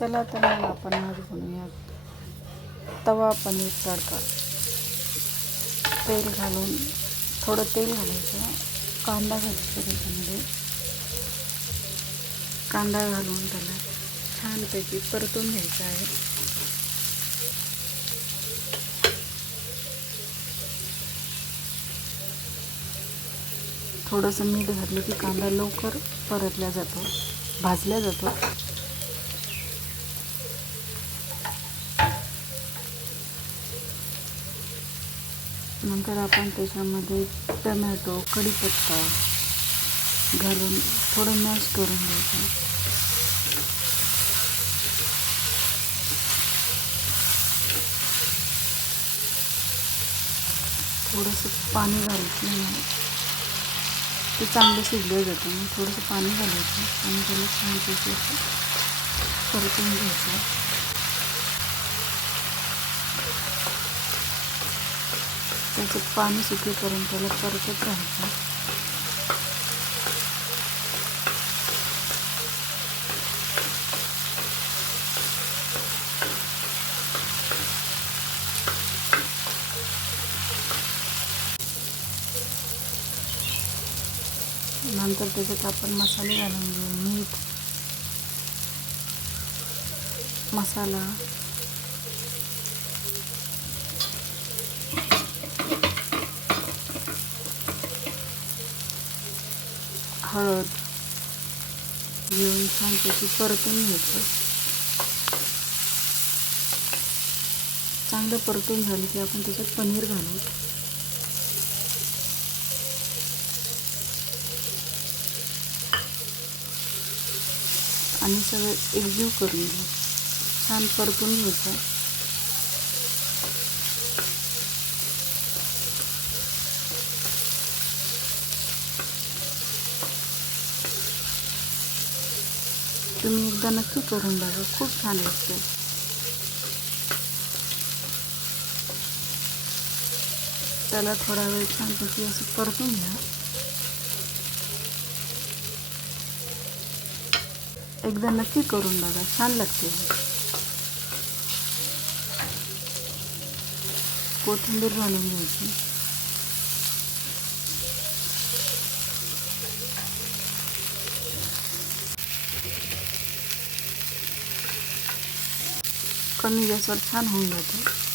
चला तर मग आपण आज बनवूया तवा पनीर तडका. तेल घालून थोडं तेल घालायचं, कांदा घालायचा त्याच्यामध्ये. कांदा घालून त्याला छानपैकी परतून घ्यायचा आहे. थोडंसं मीठ घातलं की कांदा लवकर परतला जातो, भाजला जातो. नंतर आपण त्याच्यामध्ये टमॅटो, कढीपत्ता घालून थोडं मॅश करून घ्यायचं. थोडंसं पाणी घालायचं नाही, ते चांगलं शिजलं जातं. मग थोडंसं पाणी घालायचं आणि त्याला छानपैकी परतून घ्यायचं. त्याचं पाणी सुकेपर्यंत त्याला परतत राहायचं. नंतर त्याच्यात आपण मसाले घालून घेऊ. मीठ, मसाला, हळद घेऊन छानपैकी परतून घ्यायचं. चांगलं परतून झालं की आपण त्याच्यात पनीर घालू. आणि सगळं एकजीव करून घेऊ. छान परतून घ्यायचं. तुम्ही एकदा नक्की करून बघा, खूप छान लागते. त्याला थोडा वेळ छानपैकी असं परतून घ्या. एकदा नक्की करून बघा, छान लागते. कोथिंबीर घालून घ्यायची. कमी गॅसवर छान होऊन जाते.